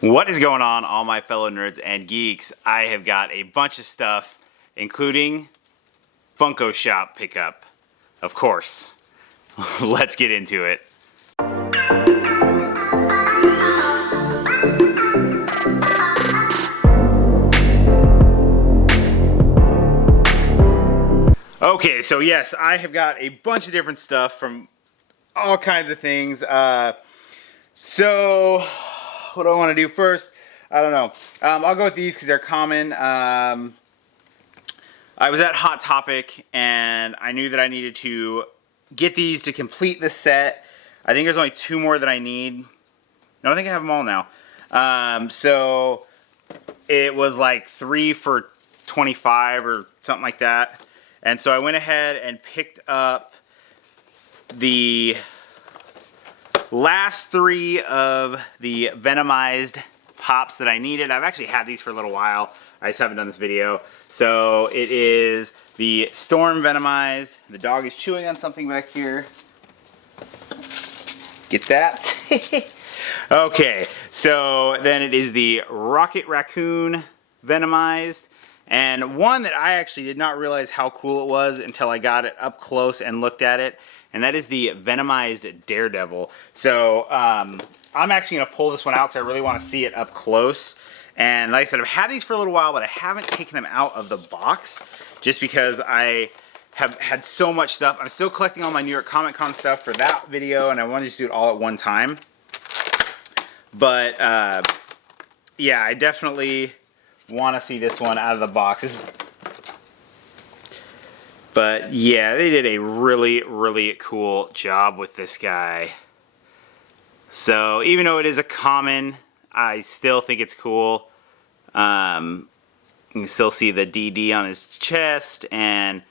What is going on, all my fellow nerds and geeks? I have got a bunch of stuff, including Funko Shop pickup, of course. Let's get into it. Okay, so yes, I have got a bunch of different stuff from all kinds of things. So what do I want to do first? I don't know. I'll go with these because they're common. I was at Hot Topic and I knew that I needed to get these to complete the set. I think there's only two more that I need. No, I think I have them all now. So it was like 3 for $25 or something like that. And so I went ahead and picked up the last 3 of the Venom Eyes pops that I needed. I've actually had these for a little while. I just haven't done this video. So it is the Storm Venom Eyes. The dog is chewing on something back here. Get that? Okay, so then it is the Rocket Raccoon Venom Eyes. And one that I actually did not realize how cool it was until I got it up close and looked at it. And that is the Venomized Daredevil. So I'm actually going to pull this one out because I really want to see it up close. And like I said, I've had these for a little while, but I haven't taken them out of the box just because I have had so much stuff. I'm still collecting all my New York Comic Con stuff for that video, and I want to just do it all at one time. But yeah, I definitely want to see this one out of the box. But yeah, they did a really, really cool job with this guy. So even though it is a common, I still think it's cool. You can still see the DD on his chest, and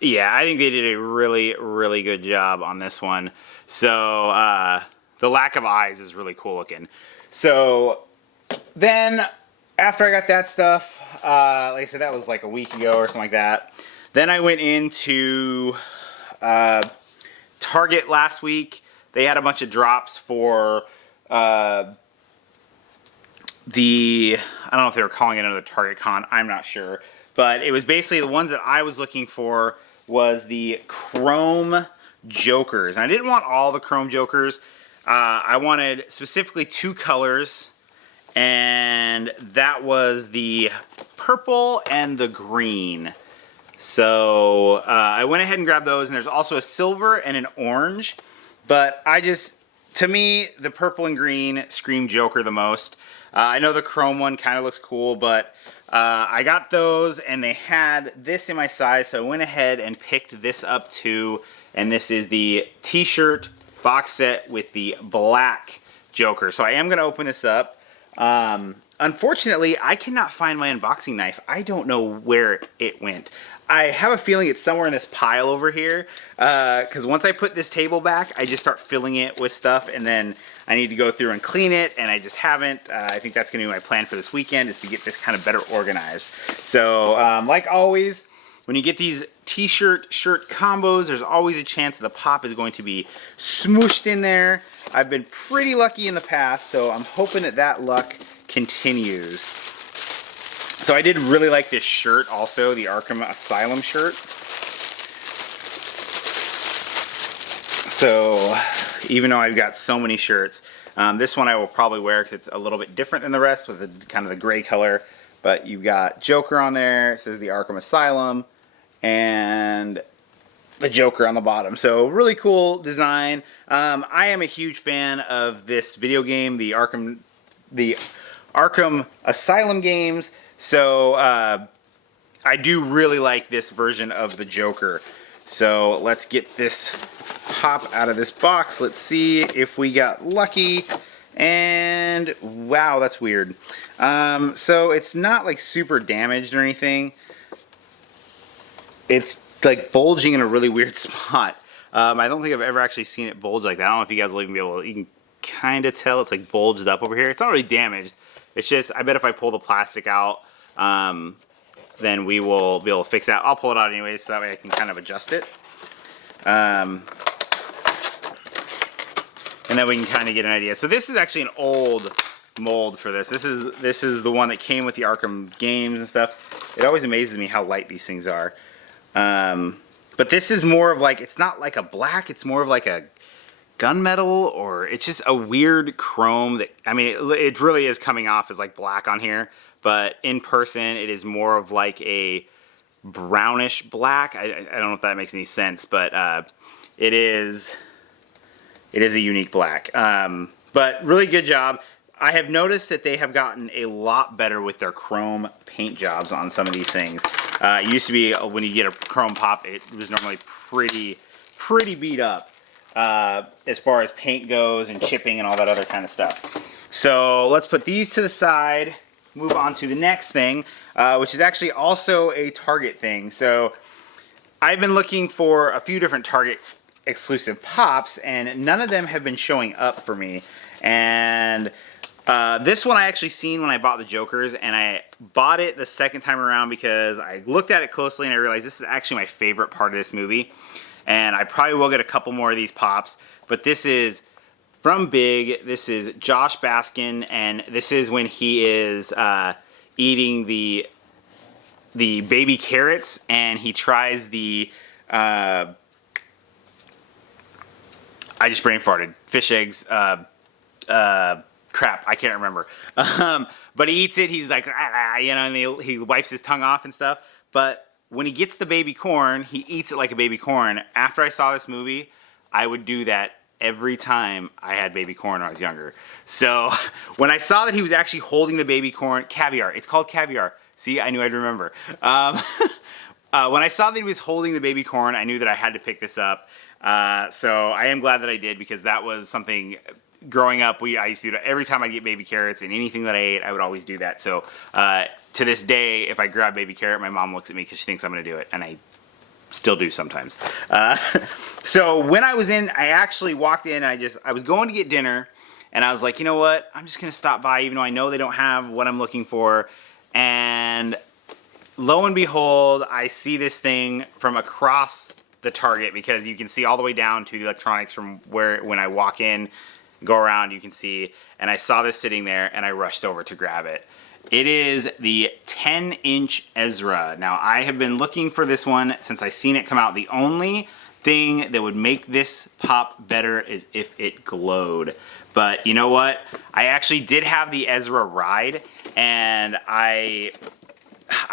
yeah, I think they did a really, really good job on this one. So the lack of eyes is really cool looking. So then after I got that stuff, like I said, that was like a week ago or something like that. Then I went into Target last week. They had a bunch of drops for I don't know if they were calling it another Target Con, I'm not sure. But it was basically the ones that I was looking for was the Chrome Jokers. And I didn't want all the Chrome Jokers. I wanted specifically 2 colors. And that was the purple and the green. So I went ahead and grabbed those, and there's also a silver and an orange. But to me, the purple and green scream Joker the most. I know the chrome one kind of looks cool, but I got those, and they had this in my size, so I went ahead and picked this up too. And this is the t-shirt box set with the black Joker. So I am going to open this up. Unfortunately, I cannot find my unboxing knife. I don't know where it went. I have a feeling it's somewhere in this pile over here, because once I put this table back, I just start filling it with stuff, and then I need to go through and clean it, and I just haven't. I think that's going to be my plan for this weekend, is to get this kind of better organized. So, like always, when you get these t-shirt shirt combos, there's always a chance that the pop is going to be smooshed in there. I've been pretty lucky in the past, so I'm hoping that that luck continues. So I did really like this shirt also, the Arkham Asylum shirt. So even though I've got so many shirts, this one I will probably wear because it's a little bit different than the rest with the kind of the gray color. But you've got Joker on there, it says the Arkham Asylum, and the Joker on the bottom. So really cool design. I am a huge fan of this video game, the Arkham Asylum games. So I do really like this version of the Joker. So let's get this pop out of this box. Let's see if we got lucky. And wow, that's weird. So it's not like super damaged or anything. It's like bulging in a really weird spot. I don't think I've ever actually seen it bulge like that. I don't know if you guys will even be able to, you can kind of tell it's like bulged up over here. It's not really damaged. It's just, I bet if I pull the plastic out, then we will be able to fix that. I'll pull it out anyway, so that way I can kind of adjust it. And then we can kind of get an idea. So this is actually an old mold for this. This is the one that came with the Arkham games and stuff. It always amazes me how light these things are. But this is more of like, it's not like a black, it's more of like a gunmetal, or it's just a weird chrome that, I mean, it really is coming off as like black on here, but in person it is more of like a brownish black. I don't know if that makes any sense, but it is a unique black. But really good job. I have noticed that they have gotten a lot better with their chrome paint jobs on some of these things. It used to be when you get a chrome pop, it was normally pretty beat up as far as paint goes and chipping and all that other kind of stuff. So let's put these to the side, move on to the next thing, which is actually also a Target thing. So I've been looking for a few different Target exclusive pops, and none of them have been showing up for me. And this one I actually seen when I bought the Jokers, and I bought it the second time around because I looked at it closely and I realized this is actually my favorite part of this movie. And I probably will get a couple more of these pops, but this is from Big. This is Josh Baskin, and this is when he is eating the baby carrots, and he tries the I just brain farted. Fish eggs. Crap, I can't remember. But he eats it. He's like, you know, and he wipes his tongue off and stuff. But when he gets the baby corn, he eats it like a baby corn. After I saw this movie, I would do that every time I had baby corn when I was younger. So when I saw that he was actually holding the baby corn, Caviar. It's called Caviar. See, I knew I'd remember. When I saw that he was holding the baby corn, I knew that I had to pick this up. So I am glad that I did, because that was something growing up I used to do. Every time I get baby carrots and anything that I ate, I would always do that. So to this day, if I grab baby carrot, my mom looks at me because she thinks I'm going to do it, and I still do sometimes. So when I was in, I actually walked in, and I was going to get dinner, and I was like, you know what? I'm just going to stop by, even though I know they don't have what I'm looking for. And lo and behold, I see this thing from across the Target, because you can see all the way down to the electronics from when I walk in, go around, you can see, and I saw this sitting there, and I rushed over to grab it. It is the 10-inch Ezra. Now, I have been looking for this one since I seen it come out. The only thing that would make this pop better is if it glowed. But you know what? I actually did have the Ezra ride, and I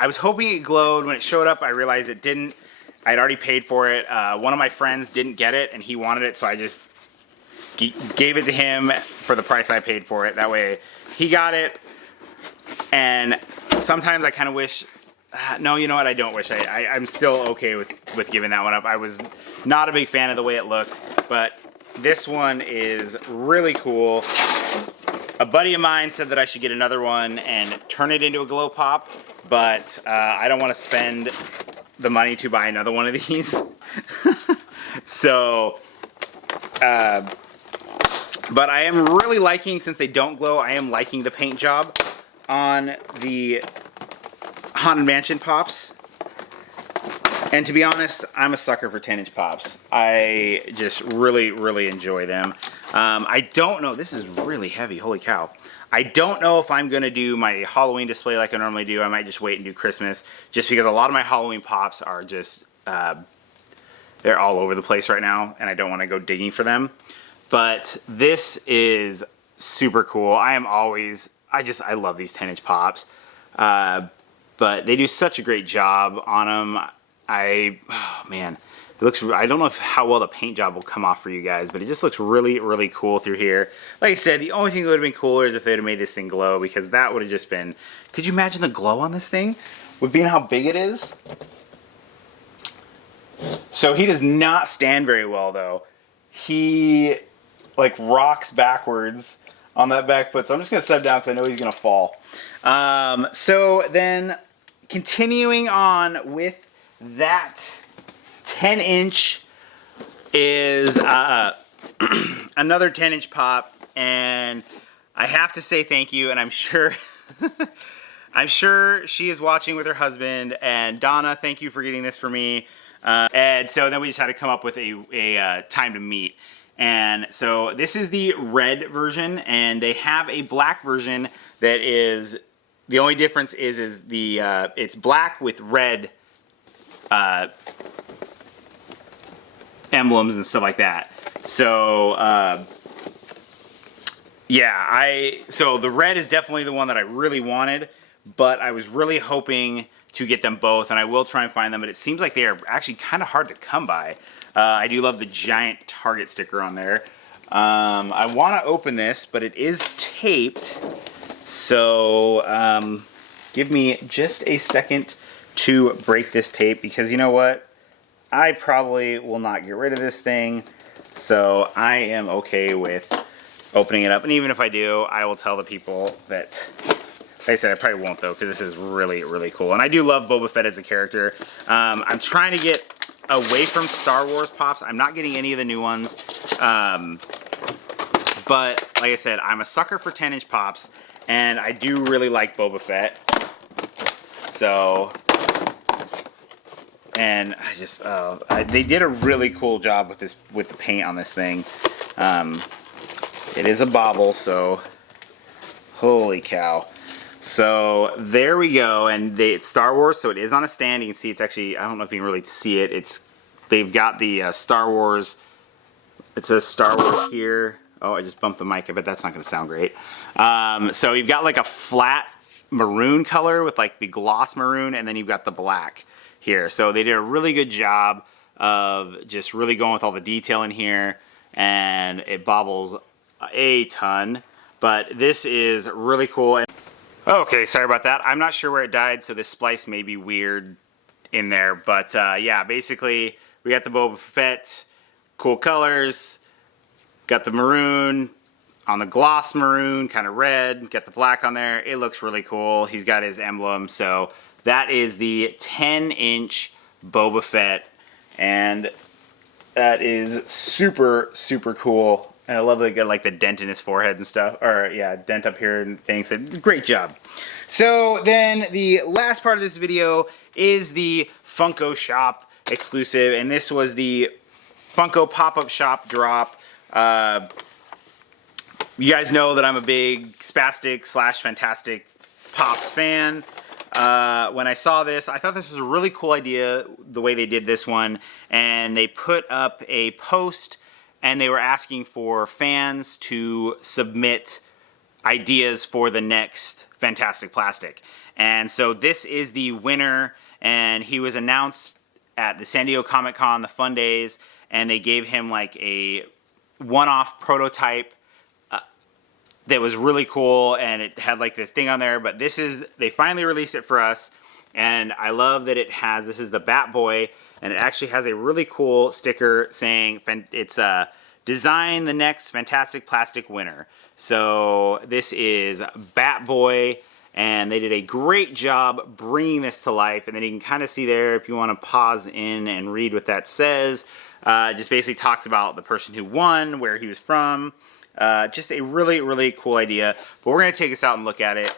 was hoping it glowed. When it showed up, I realized it didn't. I'd already paid for it. One of my friends didn't get it, and he wanted it, so I just gave it to him for the price I paid for it. That way, he got it. And sometimes I kind of wish, no, you know what, I don't wish. I'm still okay with giving that one up. I was not a big fan of the way it looked, but this one is really cool. A buddy of mine said that I should get another one and turn it into a glow pop, but I don't want to spend the money to buy another one of these. So, but I am really liking, since they don't glow, I am liking the paint job on the Haunted Mansion pops. And to be honest, I'm a sucker for 10-inch pops. I just really enjoy them. I don't know, this is really heavy, holy cow. I don't know if I'm going to do my Halloween display like I normally do. I might just wait and do Christmas, just because a lot of my Halloween pops are just, they're all over the place right now, and I don't want to go digging for them. But this is super cool. I love these 10-inch pops. But they do such a great job on them. Oh man, it looks, I don't know how well the paint job will come off for you guys, but it just looks really cool through here. Like I said, the only thing that would have been cooler is if they'd have made this thing glow, because that would have just been, could you imagine the glow on this thing? With being how big it is? So he does not stand very well though. He like rocks backwards on that back foot. So I'm just going to set him down because I know he's going to fall. So then continuing on with that 10-inch is another 10-inch pop. And I have to say thank you. And I'm sure I'm sure she is watching with her husband. And Donna, thank you for getting this for me. And so then we just had to come up with a time to meet. And so this is the red version, and they have a black version that is, the only difference is the it's black with red emblems and stuff like that. So yeah, so the red is definitely the one that I really wanted, but I was really hoping to get them both, and I will try and find them, but it seems like they are actually kind of hard to come by. I do love the giant Target sticker on there. I want to open this, but it is taped, so give me just a second to break this tape, because you know what? I probably will not get rid of this thing, so I am okay with opening it up. And even if I do, I will tell the people that, like I said, I probably won't though, because this is really, really cool. And I do love Boba Fett as a character. I'm trying to get away from Star Wars Pops. I'm not getting any of the new ones. But, like I said, I'm a sucker for 10-inch Pops, and I do really like Boba Fett. So, and I just, they did a really cool job with this, with the paint on this thing. It is a bobble, so holy cow. So there we go, and it's Star Wars, so it is on a stand. You can see it's actually, I don't know if you can really see it. They've got the Star Wars, it says Star Wars here. Oh, I just bumped the mic, I bet that's not going to sound great. So you've got like a flat maroon color with like the gloss maroon, and then you've got the black here. So they did a really good job of just really going with all the detail in here, and it bobbles a ton. But this is really cool. Okay, sorry about that. I'm not sure where it died, so this splice may be weird in there. But yeah, basically, we got the Boba Fett, cool colors, got the maroon on the gloss maroon, kind of red, got the black on there. It looks really cool. He's got his emblem, so that is the 10-inch Boba Fett, and that is super, super cool. And I love that he got like the dent in his forehead and stuff, or yeah, dent up here and things. So, great job. So then the last part of this video is the Funko Shop exclusive, and this was the Funko pop-up shop drop. You guys know that I'm a big spastic / fantastic Pops fan. When I saw this, I thought this was a really cool idea, the way they did this one, and they put up a post, and they were asking for fans to submit ideas for the next Fantastic Plastic. And so this is the winner, and he was announced at the San Diego Comic-Con, the Fun Days, and they gave him like a one-off prototype that was really cool, and it had like the thing on there. But this is, they finally released it for us, and I love that it has, this is the Bat Boy, and it actually has a really cool sticker saying it's design the next Fantastic Plastic winner. So this is Bat Boy, and they did a great job bringing this to life. And then you can kind of see there, if you want to pause in and read what that says, just basically talks about the person who won, where he was from. Just a really, really cool idea. But we're going to take this out and look at it.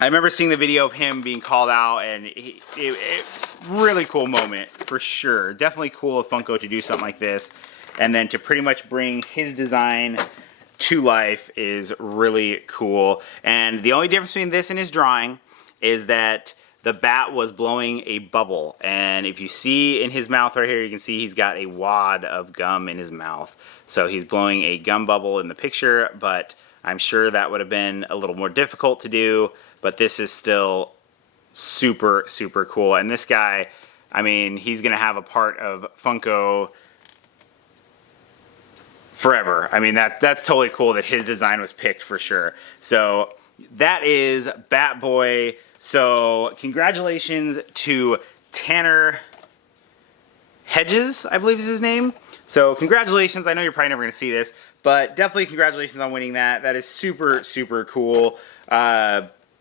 I remember seeing the video of him being called out, and it really cool moment for sure. Definitely cool of Funko to do something like this, and then to pretty much bring his design to life is really cool. And the only difference between this and his drawing is that the bat was blowing a bubble, and if you see in his mouth right here, you can see he's got a wad of gum in his mouth. So he's blowing a gum bubble in the picture, but I'm sure that would have been a little more difficult to do. But this is still super, super cool. And this guy, I mean, he's going to have a part of Funko forever. I mean, that's totally cool that his design was picked for sure. So that is Bat Boy. So congratulations to Tanner Hedges, I believe is his name. So congratulations. I know you're probably never going to see this, but definitely congratulations on winning that. That is super, super cool.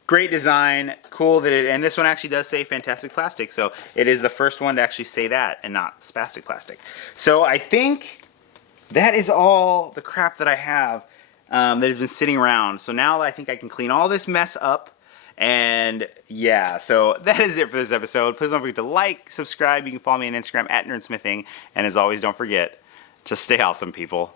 Great design, cool that it, and this one actually does say Fantastic Plastic, so it is the first one to actually say that and not Spastic Plastic. So I think that is all the crap that I have that has been sitting around. So now I think I can clean all this mess up, and yeah, so that is it for this episode. Please don't forget to like, subscribe. You can follow me on Instagram at NerdSmithing, and as always, don't forget, Just stay awesome, people.